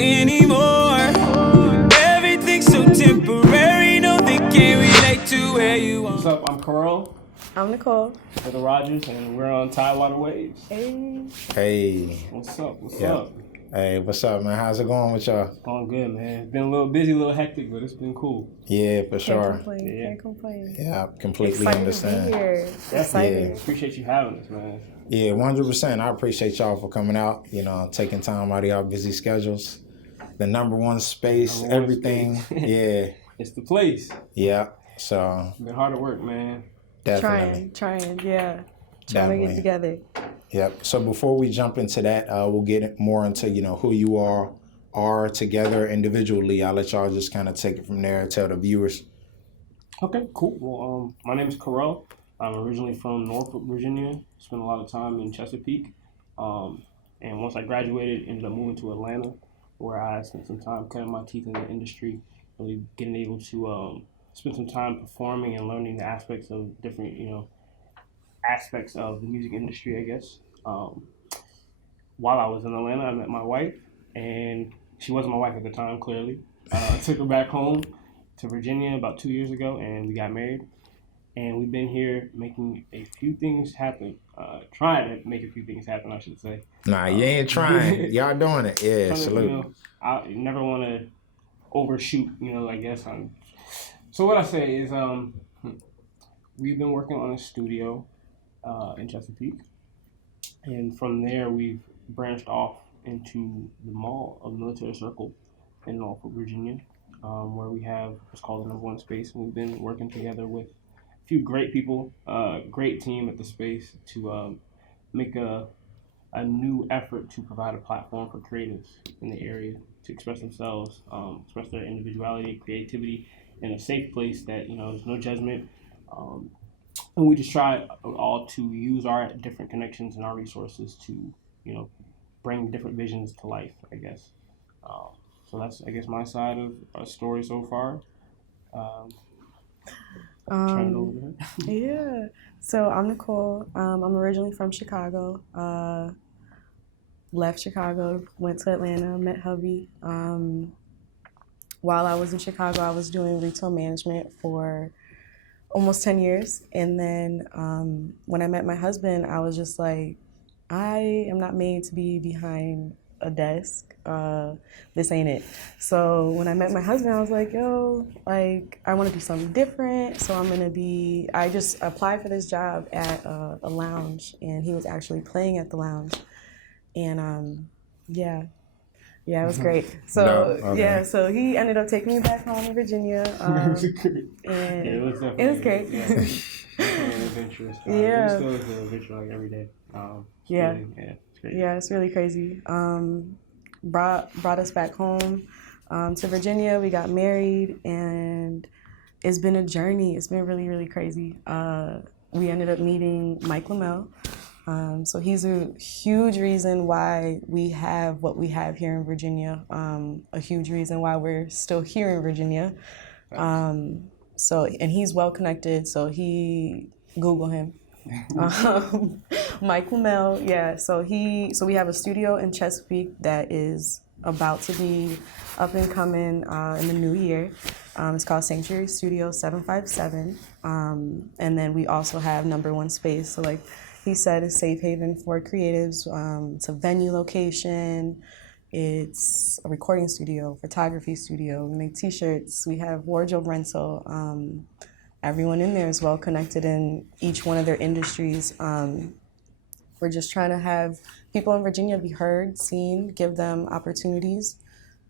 anymore. Everything's so temporary, no, they can't relate to where you are. What's up? I'm Karel. I'm Nicole. Karel Rogers, and we're on Tidewater Waves. Hey. Hey. What's up? What's Yeah. up? Hey, what's up, man? How's it going with y'all? Going good, man. It's been a little busy, a little hectic, but it's been cool. Yeah, for sure. Can't complain. Yeah. Can't complain. Yeah, I completely Excited understand. to be here. Excited. Yeah. Appreciate you having us, man. Yeah, 100%. I appreciate y'all for coming out, taking time out of y'all busy schedules. The number one space, Number one everything. space. Yeah. It's the place. Yeah. So Been hard at work, man. definitely. Trying, yeah. Trying to Definitely. get together. Yep. So before we jump into that, we'll get more into, who you are together individually. I'll let y'all just kind of take it from there and tell the viewers. Okay, cool. Well, my name is Karel. I'm originally from Norfolk, Virginia. Spent a lot of time in Chesapeake. And once I graduated, ended up moving to Atlanta, where I spent some time cutting my teeth in the industry, really getting able to spend some time performing and learning the aspects of different, aspects of the music industry, I guess. While I was in Atlanta, I met my wife, and she wasn't my wife at the time, clearly. I took her back home to Virginia about 2 years ago, and we got married. And we've been here making a few things happen, trying to make a few things happen, I should say. Nah, you ain't trying. Y'all doing it. Yeah, salute. I never want to overshoot, I guess. So what I say is we've been working on a studio in Chesapeake. And from there, we've branched off into the mall of Military Circle in Norfolk, Virginia, where we have what's called the number one space. And we've been working together with a few great people, great team at the space to make a new effort to provide a platform for creatives in the area to express themselves, express their individuality, creativity in a safe place that, there's no judgment. And we just try all to use our different connections and our resources to, bring different visions to life, I guess. So that's, I guess, my side of our story so far. Turn it over to her. Yeah. So I'm Nicole. I'm originally from Chicago. Left Chicago, went to Atlanta, met hubby. While I was in Chicago, I was doing retail management for almost 10 years. And then when I met my husband, I was just like, I am not made to be behind a desk. This ain't it. So when I met my husband, I was like, I want to do something different. So I just applied for this job at a lounge, and he was actually playing at the lounge. And it was great. So so he ended up taking me back home to Virginia. And it was definitely, it was great. Definitely adventurous. Yeah. It still is an adventure like every day. It's great. Yeah, it's really crazy. Brought us back home to Virginia. We got married, and it's been a journey. It's been really, really crazy. We ended up meeting Mike Lamel. So he's a huge reason why we have what we have here in Virginia, a huge reason why we're still here in Virginia. And he's well connected, so Google him. Mike Lamel, yeah. So we have a studio in Chesapeake that is about to be up and coming in the new year. It's called Sanctuary Studio 757. And then we also have number one space. So like he said, a safe haven for creatives. It's a venue location. It's a recording studio, photography studio. We make t-shirts. We have wardrobe rental. Everyone in there is well connected in each one of their industries. We're just trying to have people in Virginia be heard, seen, give them opportunities,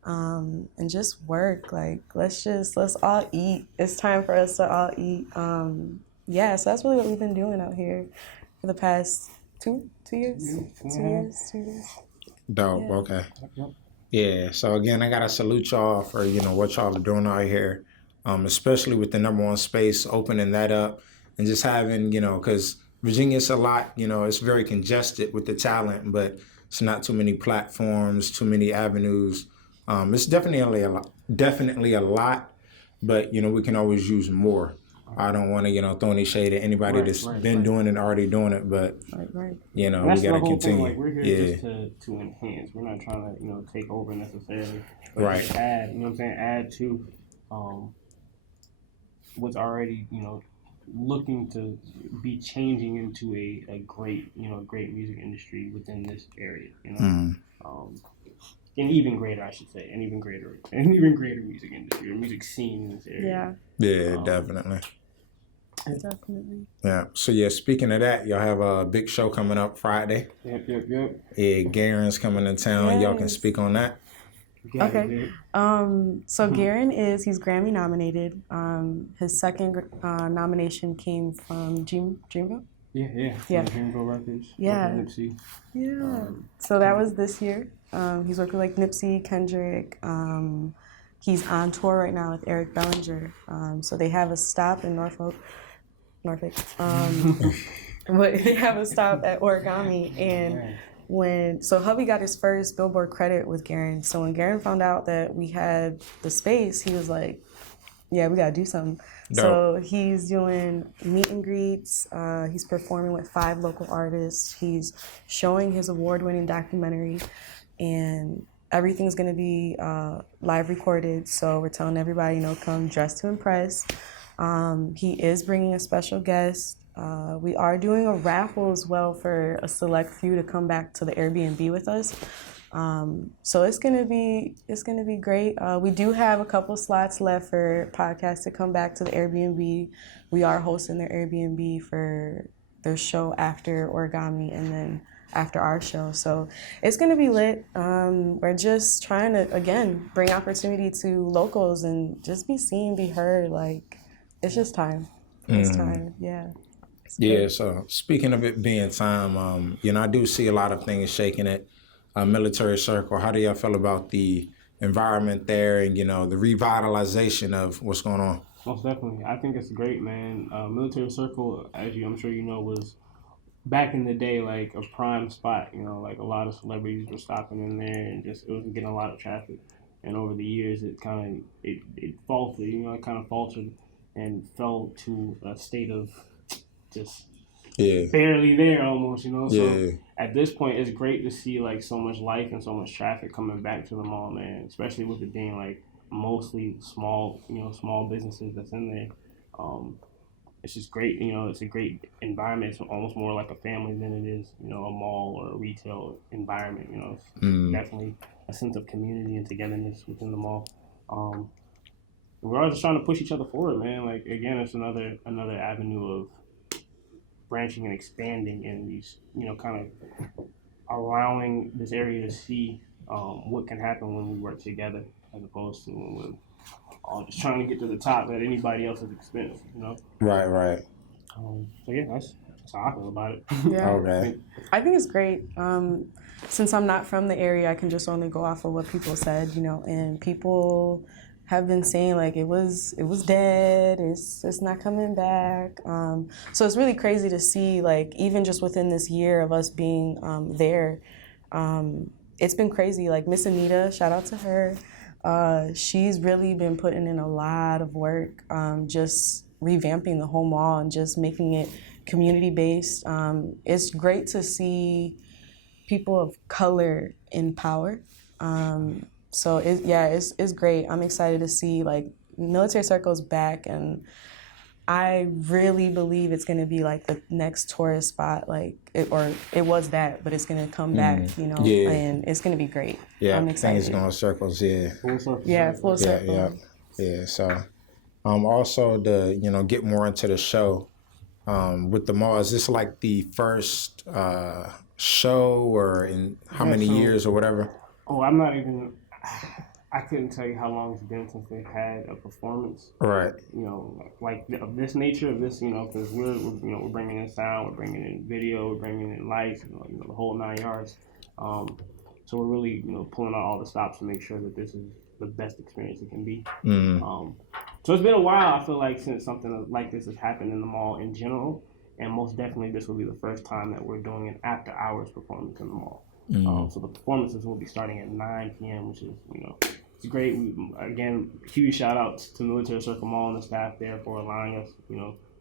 and just work. Like, let's all eat. It's time for us to all eat. So that's really what we've been doing out here for the past two years. Dope. Yeah. Okay. Yeah. So again, I gotta salute y'all for what y'all are doing out here, especially with the number one space, opening that up, and just having because Virginia's a lot. It's very congested with the talent, but it's not too many platforms, too many avenues. It's definitely a lot, but we can always use more. I don't want to, throw any shade at anybody that's been doing it, already doing it, but Right. we got That's the to whole continue. thing. Like, we're here just to enhance. We're not trying to, take over necessarily. But just add, you know what I'm saying? Add to what's already, looking to be changing into a great, great music industry within this area, an even greater, I should say, an even greater music industry or music scene in this area. Yeah, definitely. Definitely. Yeah. So speaking of that, y'all have a big show coming up Friday. Yep. Yeah, Garren's coming to town. Yes. Y'all can speak on that. Okay. So Garren he's Grammy nominated. His second nomination came from Dreamville. Yeah. Dreamville Records. Yeah. Nipsey. Yeah. So that was this year. He's working with Nipsey, Kendrick. He's on tour right now with Eric Bellinger. So they have a stop in Norfolk. But they have a stop at Origami, and so hubby got his first Billboard credit with Garren. So when Garren found out that we had the space, he was like, yeah, we gotta do something. Dope. So he's doing meet and greets. He's performing with 5 local artists. He's showing his award-winning documentary, and everything's gonna be live recorded. So we're telling everybody, come dressed to impress. He is bringing a special guest. We are doing a raffle as well for a select few to come back to the Airbnb with us. So it's gonna be great. We do have a couple slots left for podcasts to come back to the Airbnb. We are hosting their Airbnb for their show after Origami and then after our show. So it's gonna be lit. We're just trying to again bring opportunity to locals and just be seen, be heard. Like it's just time. It's time. Yeah. Yeah, so speaking of it being time, I do see a lot of things shaking at Military Circle. How do y'all feel about the environment there and, the revitalization of what's going on? Most definitely. I think it's great, man. Military Circle, as I'm sure you know, was back in the day like a prime spot. Like a lot of celebrities were stopping in there and it was getting a lot of traffic. And over the years, it kind of, it faltered, it kind of faltered and fell to a state of just barely there almost, So at this point, it's great to see like so much life and so much traffic coming back to the mall, man. Especially with it being like mostly small businesses that's in there. It's just great, it's a great environment. It's almost more like a family than it is, a mall or a retail environment, It's definitely a sense of community and togetherness within the mall. We're all just trying to push each other forward, man. Like, again, it's another avenue of branching and expanding and these, kind of allowing this area to see what can happen when we work together as opposed to when we're all just trying to get to the top at anybody else's expense, Right. So yeah, that's how I feel about it. Yeah. Okay. I think it's great. Since I'm not from the area, I can just only go off of what people said, and people have been saying like it was dead, it's not coming back. So it's really crazy to see like even just within this year of us being there, it's been crazy. Like Miss Anita, shout out to her. She's really been putting in a lot of work, just revamping the whole mall and just making it community based. It's great to see people of color in power. So it's great. I'm excited to see like Military Circle's back, and I really believe it's gonna be like the next tourist spot, like it was that, but it's gonna come back, and it's gonna be great. Yeah, I'm excited. Things going circles, yeah. Full circle. Yeah, full circle. Yeah. So, also to get more into the show, with the mall, is this like the first show, or in how many years or whatever? Oh, I couldn't tell you how long it's been since they've had a performance. Right. Like of this nature, of this, because we're bringing in sound, we're bringing in video, we're bringing in lights, the whole 9 yards. So we're really, pulling out all the stops to make sure that this is the best experience it can be. Mm-hmm. So it's been a while, I feel like, since something like this has happened in the mall in general, and most definitely this will be the first time that we're doing an after-hours performance in the mall. Mm-hmm. So the performances will be starting at 9 p.m., which is, it's great. Again, huge shout outs to Military Circle Mall and the staff there for allowing us,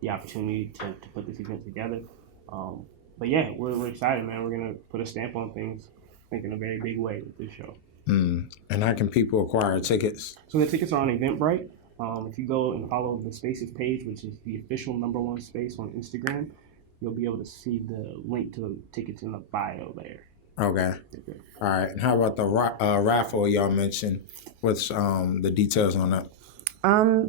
the opportunity to put this event together. But yeah, we're excited, man. We're gonna put a stamp on things, I think, in a very big way with this show. And how can people acquire tickets? So the tickets are on Eventbrite. If you go and follow the Spaces page, which is the official #1 space on Instagram, you'll be able to see the link to the tickets in the bio there. Okay. All right. And how about the raffle y'all mentioned? What's the details on that?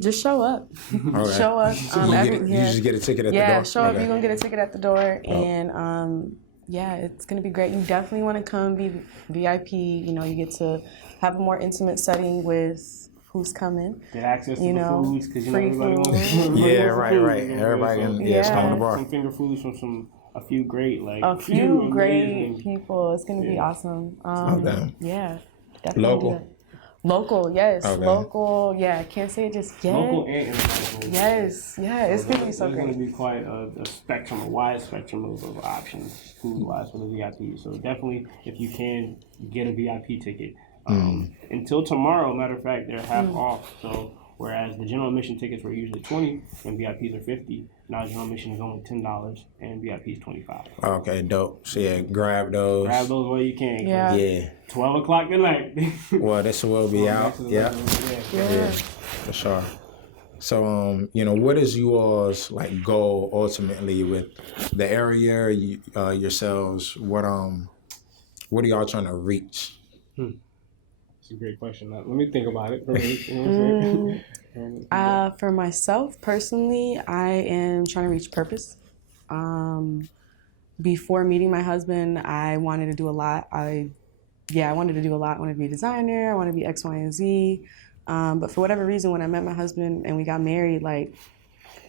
Just show up. Okay. Show up. You just get a ticket at the door? Yeah, show up. You're going to get a ticket at the door. And yeah, it's going to be great. You definitely want to come be VIP. You get to have a more intimate setting with who's coming. Get access to the foods, because everybody food. wants Yeah, right. Everybody can come on the bar. Some finger foods from a few great, people. It's going to be awesome. Okay. Yeah, definitely. Local, yes. Okay. Local, yeah. Can't say it just yet. Local and international. Yes, yeah. It's going to be so great. There's going to be quite a wide spectrum of options food-wise for the VIP. So definitely, if you can, get a VIP ticket. Until tomorrow, matter of fact, they're half off. So whereas the general admission tickets were usually $20 and VIPs are $50, now general admission is only $10 and VIP is $25. Okay, dope. So yeah, grab those. Grab those while you can. Yeah. 12 o'clock tonight. Well, this will be out. Yeah, for sure. So, what is yours goal ultimately with the area, yourselves? What are y'all trying to reach? That's a great question. Let me think about it for me. For myself personally, I am trying to reach purpose. Before meeting my husband, I wanted to do a lot. I wanted to do a lot. I wanted to be a designer. I wanted to be X, Y, and Z. But for whatever reason, when I met my husband and we got married,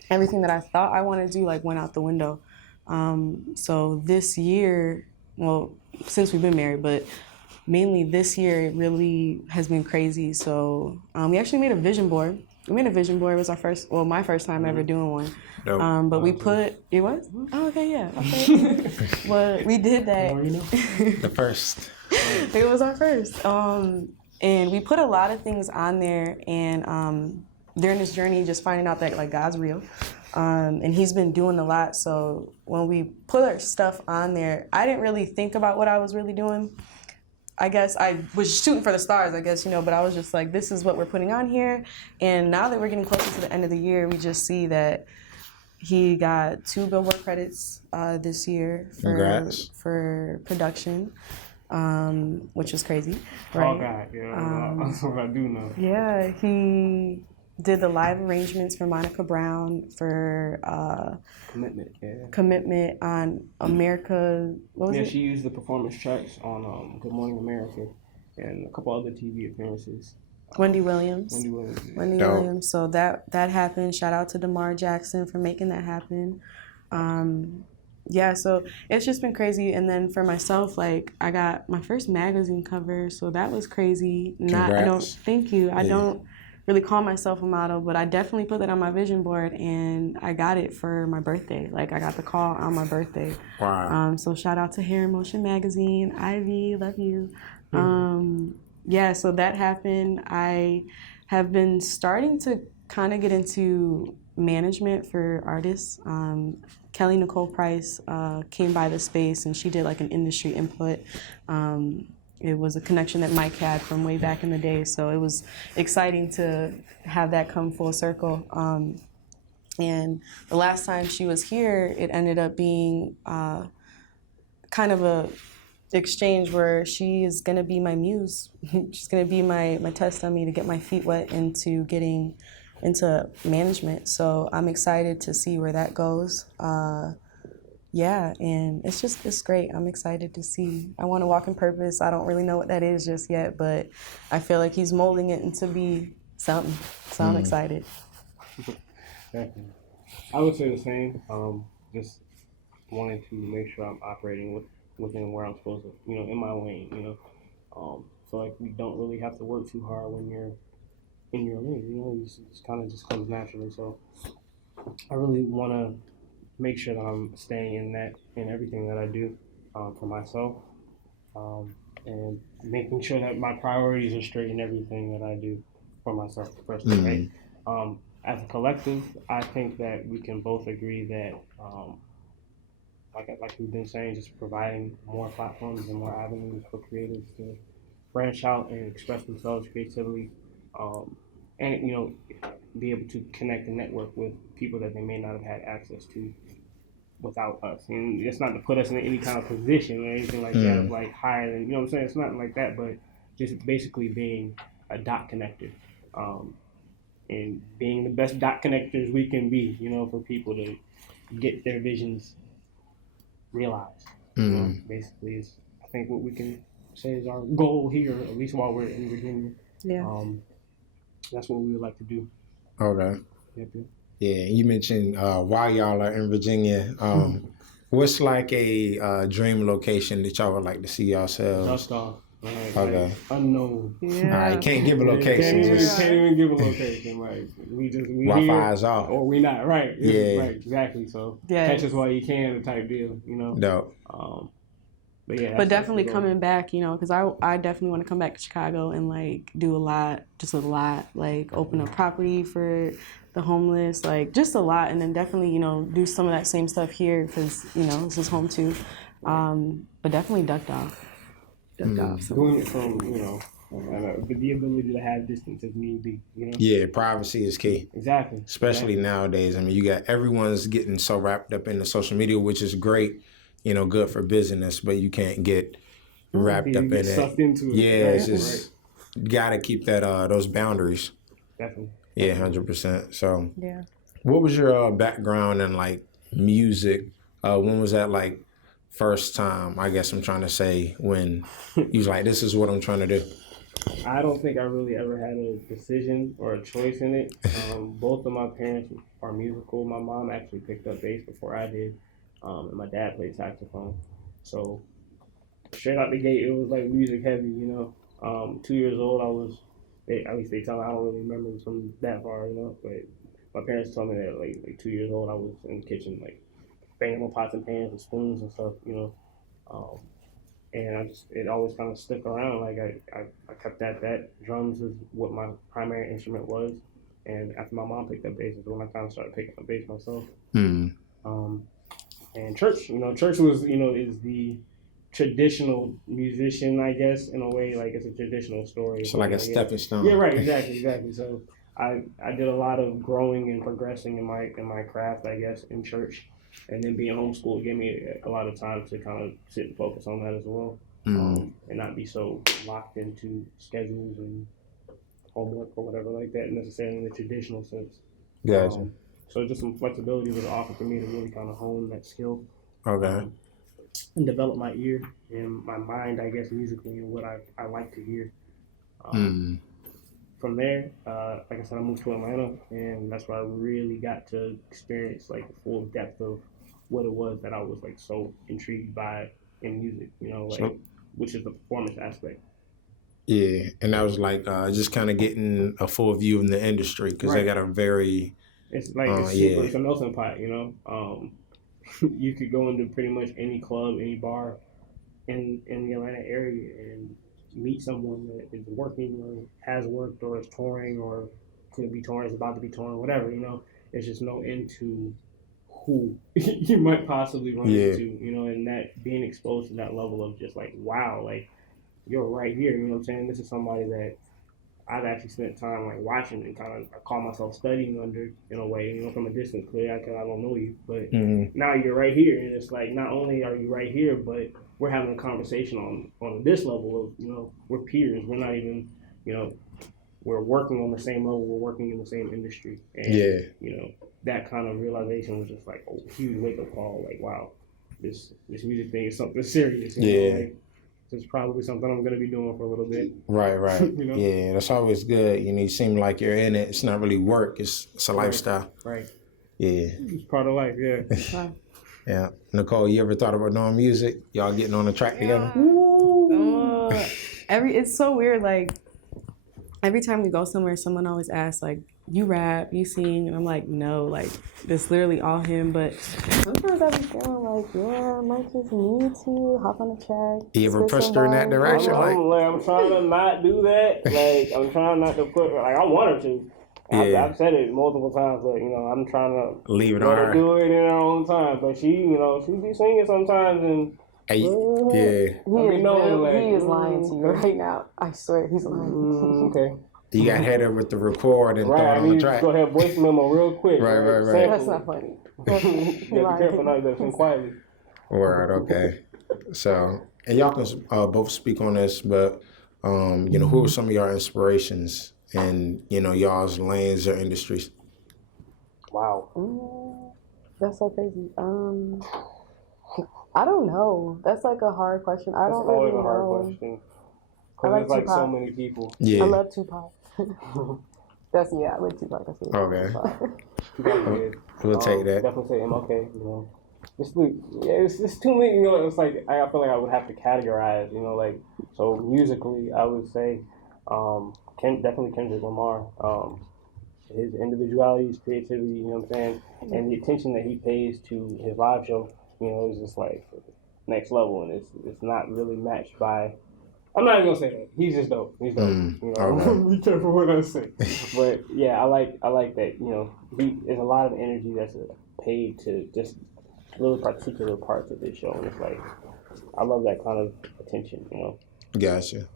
everything that I thought I wanted to do went out the window. So this year, well, since we've been married, but mainly this year, it really has been crazy. So we actually made a vision board. We made a vision board. It was my first time ever doing one. Nope. But we put, it was? Oh, okay, yeah. Okay. Well, we did that. The first. It was our first. And we put a lot of things on there. And during this journey, just finding out that God's real. And he's been doing a lot. So when we put our stuff on there, I didn't really think about what I was really doing. I guess I was shooting for the stars, but I was just this is what we're putting on here. And now that we're getting closer to the end of the year, we just see that he got 2 Billboard credits this year for production, which was crazy, right? Oh, God, yeah, that's what I do know. Yeah, he did the live arrangements for Monica Brown for Commitment on America. What was it? She used the performance tracks on Good Morning America and a couple other TV appearances. Wendy Williams. Williams. So that happened. Shout out to DeMar Jackson for making that happen. So it's just been crazy. And then for myself, I got my first magazine cover, so that was crazy. Thank you. I don't really call myself a model, but I definitely put that on my vision board, and I got it for my birthday. I got the call on my birthday. Wow. So shout out to Hair in Motion magazine. Ivy, love you. So that happened. I have been starting to kind of get into management for artists. Kelly Nicole Price came by the space, and she did an industry input. It was a connection that Mike had from way back in the day, so it was exciting to have that come full circle. And the last time she was here, it ended up being kind of a exchange where she is going to be my muse. She's going to be my test on me to get my feet wet into getting into management. So I'm excited to see where that goes. And it's great. I'm excited to see. I want to walk in purpose. I don't really know what that is just yet, but I feel like he's molding it into be something. So I'm excited. Definitely. I would say the same. Just wanting to make sure I'm operating within where I'm supposed to, in my lane, So we don't really have to work too hard when you're in your lane, it kind of just comes naturally. So I really want to make sure that I'm staying in that in everything that I do for myself, and making sure that my priorities are straight in everything that I do for myself personally, right? As a collective, I think that we can both agree that, like we've been saying, just providing more platforms and more avenues for creatives to branch out and express themselves creatively, and be able to connect and network with people that they may not have had access to without us. And it's not to put us in any kind of position or anything like that of like higher than, what I'm saying? It's not like that, but just basically being a dot connector. And being the best dot connectors we can be, for people to get their visions realized. Basically is, I think, what we can say is our goal here, at least while we're in Virginia. Yeah. That's what we would like to do. Okay. Yep. Yeah, you mentioned while y'all are in Virginia, what's like a dream location that y'all would like to see yourselves? Dust off. Okay. Like, unknown. Yeah. All right, can't give a location. Can't even give a location. Like we Wi-Fi is off. or we not. Right. Yeah. Right. Exactly. So Yeah. catch us while you can, type deal. No. But yeah. But definitely coming back, because I definitely want to come back to Chicago and like do a lot, like open a property for the homeless, like just a lot, and then definitely do some of that same stuff here because this is home too. But definitely ducked off. Doing it from the ability to have distance if need be. Yeah, privacy is key. Exactly. Especially nowadays. I mean, you got everyone's getting so wrapped up in the social media, which is great. Good for business, but you can't get wrapped up in it. Sucked into it. Yeah, it's just gotta keep that those boundaries. Definitely. Yeah, 100%. So, yeah. What was your background in like music? When was that like first time? I guess I'm trying to say when you was like, this is what I'm trying to do. I don't think I really ever had a decision or a choice in it. Both of my parents are musical. My mom actually picked up bass before I did. And my dad played saxophone. So straight out the gate, it was like music heavy, 2 years old, I was, at least they tell me, I don't really remember from that far, but my parents told me that like 2 years old, I was in the kitchen, like banging on pots and pans and spoons and stuff, and it always kind of stuck around. Like I kept at that. Drums is what my primary instrument was. And after my mom picked up bass is when I kind of started picking up bass myself. And church, church was, is the traditional musician, I guess, in a way. Like it's a traditional story. So like a stepping stone. Yeah, right, exactly. So I did a lot of growing and progressing in my craft, I guess, in church. And then being homeschooled gave me a lot of time to kind of sit and focus on that as well. And not be so locked into schedules and homework or whatever like that necessarily in the traditional sense. Gotcha. So just some flexibility was offered for me to really kind of hone that skill. Okay. And develop my ear and my mind, I guess, musically and what I like to hear. From there, like I said, I moved to Atlanta, and that's where I really got to experience like the full depth of what it was that I was like so intrigued by in music, which is the performance aspect. Yeah, and that was like just kind of getting a full view in the industry because they got a very... It's like it's a melting pot, You could go into pretty much any club, any bar in the Atlanta area and meet someone that is working or has worked or is touring or could be touring, is about to be touring, whatever, There's just no end to who you might possibly run into, and that being exposed to that level of just like, wow, like you're right here, you know what I'm saying? This is somebody that I've actually spent time like watching and kind of I call myself studying under in a way, from a distance, clearly because I don't know you, but now you're right here, and it's like not only are you right here, but we're having a conversation on this level of we're peers, we're not even we're working on the same level, we're working in the same industry, and that kind of realization was just like a huge wake up call, like wow, this music thing is something serious, it's probably something I'm going to be doing for a little bit. Right. Yeah, that's always good. You seem like you're in it. It's not really work. It's a lifestyle. Right. Yeah. It's part of life, yeah. Yeah. Nicole, you ever thought about doing music? Y'all getting on the track together? It's so weird. Like, every time we go somewhere, someone always asks, like, you rap, you sing, and I'm like, no, like it's literally all him. But sometimes I be feeling like, yeah, I might just need to hop on the track. You ever pushed her in that direction? I'm trying to not do that. Like, I'm trying not to put, like, I want her to. Yeah. I've said it multiple times, but, you know, I'm trying to leave it on her. Do it in her own time. But she, you know, she be singing sometimes, and He is lying to you right now. I swear, he's lying. Okay. You got hit her with the record and throw it on the track. Go ahead, voice memo real quick. Right. That's not funny. You gotta be careful now. You better sing quietly. Word, okay. So, and y'all can both speak on this, but, you know, who are some of your inspirations in, you know, y'all's lanes or industries? Wow. That's so crazy. I don't know. That's like a hard question. I don't really know. That's always a hard question. Because there's like so many people. Yeah. I love Tupac. I like Tupac. That's it. Okay. Tupac. We'll take that. Definitely say MLK, you know. It's too many, you know, it's like, I feel like I would have to categorize, you know, like, so musically, I would say, definitely Kendrick Lamar. His individuality, his creativity, you know what I'm saying, and the attention that he pays to his live show, you know, is just like next level, and it's not really matched by. I'm not even gonna say that. He's just dope. He's dope. You know, be careful what I say. But yeah, I like that. You know, there's a lot of energy that's paid to just really particular parts of this show, and it's like I love that kind of attention. You know. Gotcha.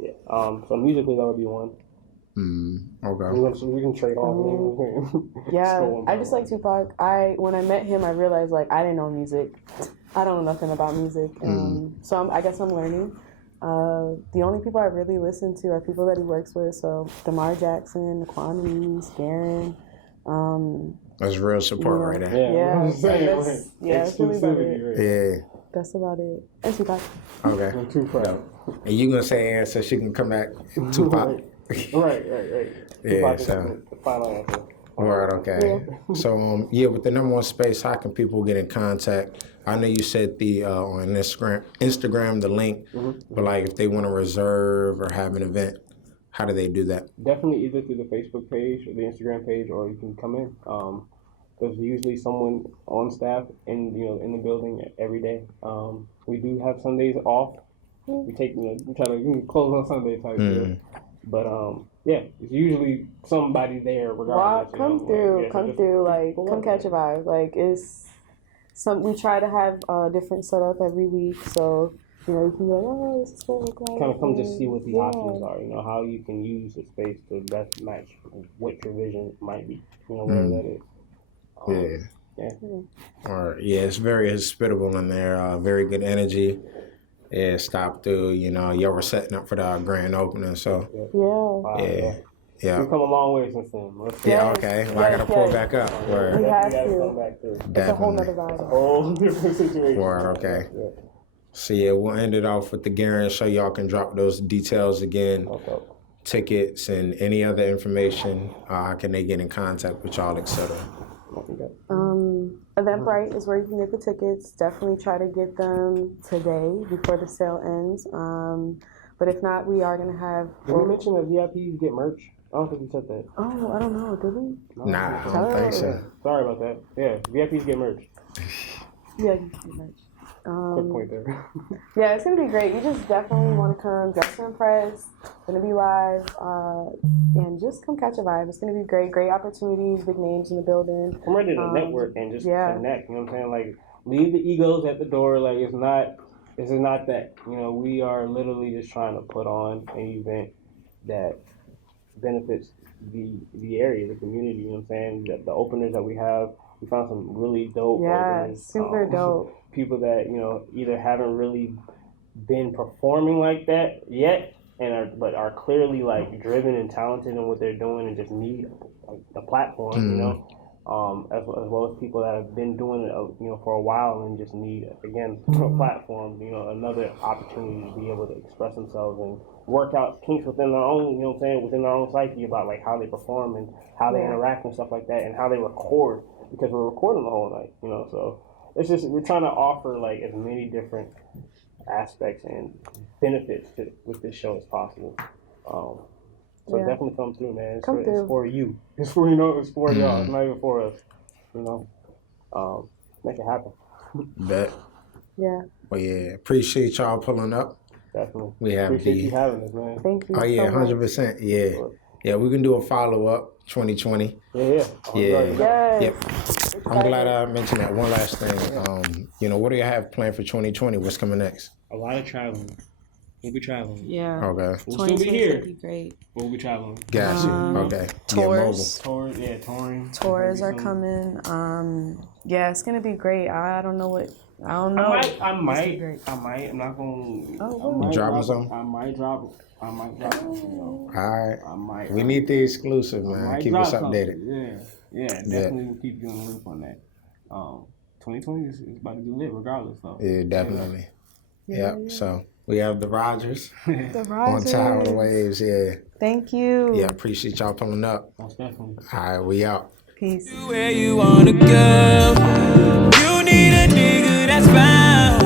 Yeah. So musically, that would be one. Okay. We can trade off. Yeah, I just like Tupac. When I met him, I realized like I didn't know music. I don't know nothing about music, so I guess I'm learning. The only people I really listen to are people that he works with. So Damar Jackson, Kwame, Garren. That's real support right there. Yeah, that's really about it. Yeah. That's about it. And Tupac. Okay. Tupac. And you gonna say Ann so she can come back Tupac. Right. Yeah, Tupac so. is the final answer. Alright, okay. Yeah. So with the number one space, how can people get in contact? I know you said the on Instagram the link, but like if they want to reserve or have an event, how do they do that? Definitely either through the Facebook page or the Instagram page, or you can come in. There's usually someone on staff in the building every day. We do have Sundays off. We try to close on Sunday type deal. But it's usually somebody there regardless. Come through, come catch a vibe. Like we try to have a different setup every week, so you know you can be like, oh, this is what it looks like. Kind of come just see what the options are. You know how you can use the space to best match what your vision might be. You know whatever that is. All right. Yeah, it's very hospitable in there. Very good energy. Yeah, stop through. You know, y'all were setting up for the grand opening, so yeah. We've come a long way since then. Okay. Well, I gotta pull back up. We have to. Come back through. It's a whole nother vibe. A whole different situation. Okay. Yeah. So we'll end it off with the Garren, so y'all can drop those details again. Okay. Tickets and any other information. How can they get in contact with y'all, etc.? Eventbrite is where you can get the tickets. Definitely try to get them today before the sale ends. But if not, we are gonna have. Did we mention that VIPs get merch? I don't think we said that. Oh, I don't know. Did we? Nah, I don't think so. Sorry about that. Yeah, VIPs get merch. Yeah, you can get merch. Quick point there. Yeah, it's gonna be great. You just definitely want to come, dress to impress. Gonna be live, and just come catch a vibe. It's gonna be great. Great opportunities, big names in the building. I'm ready to network and just connect. You know what I'm saying? Like, leave the egos at the door. Like, this is not that. You know, we are literally just trying to put on an event that benefits the area, the community. You know what I'm saying? The openers that we have. We found some really dope openers. Super dope. People that, you know, either haven't really been performing like that yet, but are clearly like driven and talented in what they're doing and just need like a platform, you know, as well as people that have been doing it, you know, for a while and just need again a platform, you know, another opportunity to be able to express themselves and work out kinks within their own, you know what I'm saying, within their own psyche about like how they perform and how they interact and stuff like that and how they record, because we're recording the whole night, you know, so it's just we're trying to offer like as many different aspects and benefits with this show as possible. So Yeah. definitely come through, man. Come through. It's for you. It's for it's for y'all. It's not even for us. Make it happen. Bet. Yeah. Well, yeah, appreciate y'all pulling up. Definitely. We have Appreciate you having us, man. Thank you. Oh yeah, so much. 100%. Yeah, yeah. We can do a follow up 2020. Yeah. Yes. Yep. I'm glad I mentioned that. One last thing. What do you have planned for 2020? What's coming next? A lot of traveling. We'll be traveling. Yeah. Okay. We'll still be here. Be great. We'll be traveling. Gotcha. Okay. Tours. Touring. Tours are coming. Yeah, it's gonna be great. I don't know. I might. I'm not gonna. Oh, Dropping some? I might drop. All right. We need the exclusive, man. Keep us updated. Yeah. Definitely we'll keep you on the loop on that. 2020 is about to be lit regardless, though. Yeah, definitely. Yeah. So we have the Rogers The on Rogers. Tidewater Waves. Yeah. Thank you. Yeah. Appreciate y'all pulling up. Most definitely. All right. We out. Peace. Where you wanna go? You need a nigga that's found.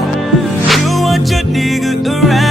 You want your nigga around.